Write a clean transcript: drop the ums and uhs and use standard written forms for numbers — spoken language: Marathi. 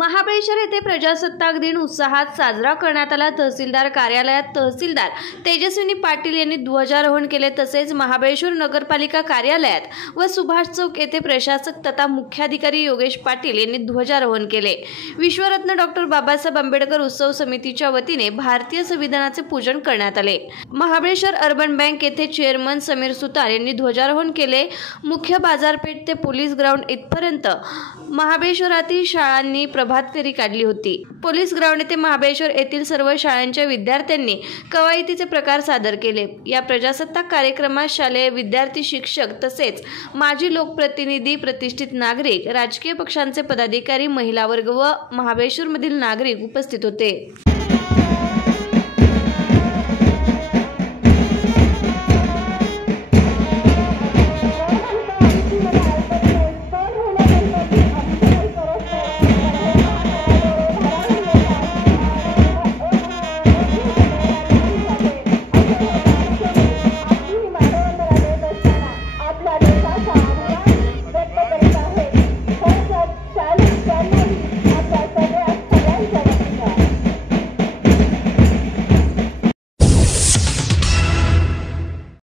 महाबळेश्वर येथे प्रजासत्ताक दिन उत्साहात साजरा करण्यात आला। तहसीलदार कार्यालयात तहसीलदार तेजस्विनी पाटील यांनी ध्वजारोहण केले। तसेच महाबळेश्वर नगरपालिका कार्यालयात व सुभाष चौक येथे प्रशासक तथा मुख्याधिकारी योगेश पाटील यांनी ध्वजारोहण केले। विश्वरत्न डॉक्टर बाबासाहेब आंबेडकर उत्सव समितीच्या वतीने भारतीय संविधानाचे पूजन करण्यात आले। महाबळेश्वर अर्बन बँक येथे चेअरमन समीर सुतार यांनी ध्वजारोहण केले। मुख्य बाजारपेठ ते पोलीस ग्राउंड इथपर्यंत महाबळेश्वरातील शाळांनी प्रभात फेरी काढली होती। पोलीस ग्राउंड येथे महाबळेश्वर येथील सर्व शाळांच्या विद्यार्थ्यांनी कवायतीचे प्रकार सादर केले। या प्रजासत्ताक कार्यक्रमात शालेय विद्यार्थी, शिक्षक तसेच माजी लोकप्रतिनिधी, प्रतिष्ठित नागरिक, राजकीय पक्षांचे पदाधिकारी, महिला वर्ग व महाबळेश्वर मधील नागरिक उपस्थित होते।